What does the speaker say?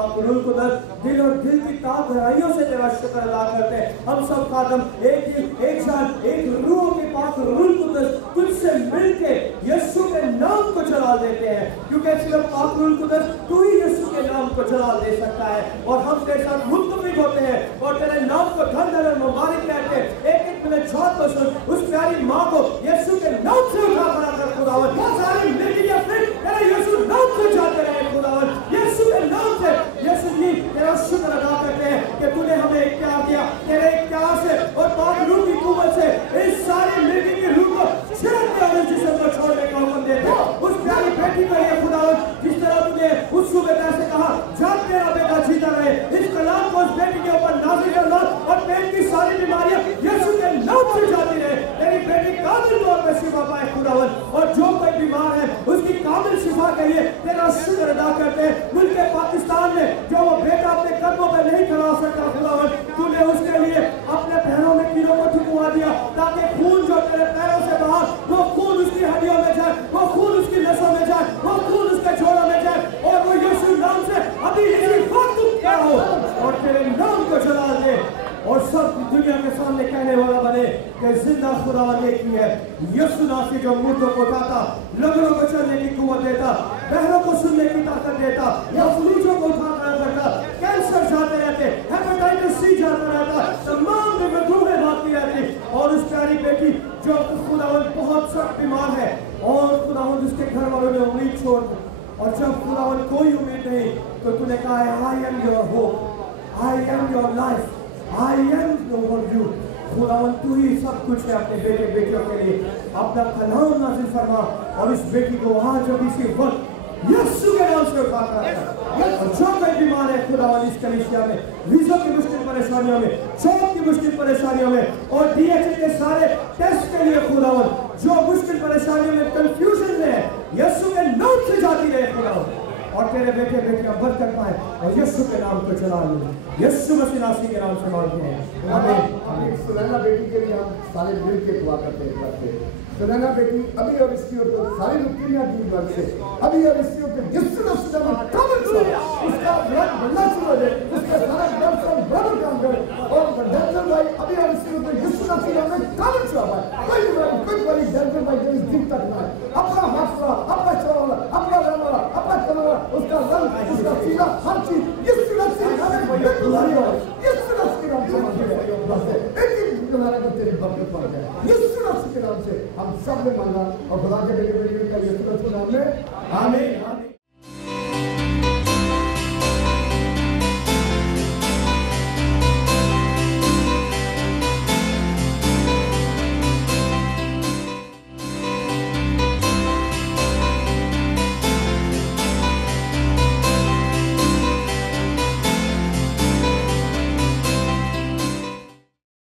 पाक रूह कुदस दिल और दिल की ताक गहराइयों से तेरा शुक्र अदा करते हैं। हम सब खादम एक दिल, एक जान, एक रूह के पाक रूह कुदस तुझसे मिलके यीशु के नाम को जलाल देते हैं, क्योंकि सिर्फ पाक रूह कुदस तू ही यीशु के नाम को जलाल दे सकता है। और हम तेरे साथ मुत्तफिक होते हैं और तेरे नाम को धन्य और मुबारक कहते हैं। एक एक मिनट छात को सुन, उस प्यारी माँ को यीशु के नाम से उठा बना कर खुदावन सारी मिर्गियां फिर तेरे यीशु नाम से जाते रहे खुदावन, यीशु के नाम से। यीशु जी तेरा शुक्र अदा करते हैं कि तूने हमें इख्तियार दिया, तेरे इख्तियार से और पाक रूह की कुव्वत से इस सारी मिर्गी की रूह को छिड़क के और जिस्म को छोड़ने का हुक्म देते हैं। उस प्यारी बेटी को ये खुदावन जिस तरह तूने उस सुबह से कहा जब तेरा बेटा जीता रहे, इस कलाम को उस बेटी के ऊपर नाज़िल करना और पेट की सारी बीमारियां यीशु के नाम से जाती रहे। तेरी बेटी कामिल तौर पर शिफा पाए खुदावन, और जो कोई बीमार है उसकी कामिल शिफा के लिए तेरा शुक्र अदा करते हैं। मुल्क पाकिस्तान में जो वो बेटा अपने कदमों पर नहीं खड़ा हो सकता खुदावन, तूने उसके लिए अपने पैरों में कीड़ों को ठुकवा दिया ताकि खून जो तेरे पैरों से बहा वो खून उसकी हड्डियों में जाए, वो खून उसकी नसों में जाए, वो खून उसके जोड़ों में जाए और वो यीशु नाम से अभी इसी वक्त क्या हो और तेरे नाम को जलाल दे और सब दुनिया के सामने कहने वाला बने कि जिंदा खुदावन एक ही है। यीशु नासी जो मुर्दों को उठाता, लंगड़ों को चलने की कुव्वत देता, बहरों को सुनने की ताकत देता, मफलूजों को उठा करता, कैंसर जाते रहते, हेपेटाइटिस सी जाता रहता, तमाम बीमारियां भागती रहती। और उस प्यारी बेटी जो खुदावन बहुत सख्त बीमार है और खुदावन उसके घर वालों ने उम्मीद छोड़ दी, और जब खुदावन कोई उम्मीद नहीं तो तूने कहा है I am your hope, I am your life, I am over you। खुदावन तू ही सब कुछ है अपने बेटे बेटियों के लिए। अपना कलाम नाज़िल फरमा और इस बेटी को आज अभी इसी वक्त यीशु के नाम से उठा कर और जो कोई बीमार है खुदावन इस कलीसिया में, वीज़ा की मुश्किल परेशानियों में, जॉब की मुश्किल परेशानियों में और DHA के सारे टेस्ट के लिए खुदावन जो मुश्किल परेशानियों में कंफ्यूजन में है यीशु के नाम से जाती रहे खुदावन, और तेरे बेटे बेटियां बरकत पाए और यीशु के नाम को चला लो। यीशु मसीह नासी के नाम से मांगते हैं आमीन। सुनैना बेटी के लिए हम सारे मिल के दुआ करते हैं। सुनैना बेटी अभी और इसकी और सारी लुकीमिया की वजह से अभी और इसकी और यीशु मसीह में कमल छुआ, उसका ब्लड बनना शुरू हो जाए, उसका सारा ब्लड सब बराबर काम करे और डेंजर भाई अभी और इसकी और यीशु मसीह में कमल छुआ भाई कोई बड़ी डेंजर भाई जिस दिन तक ना अपना हाथ अपना चौड़ा अपना रहना अपना करना उसका रंग उसका सीधा हर चीज यीशु मसीह में बुलानी हो, यीशु मसीह के नाम से बस एक ही तुम्हारा को तेरी बरकत पड़ जाए यीशु मसीह के नाम से हम सब ने मांगा और खुदा के बेटे बेटी का यीशु मसीह के नाम में आमीन।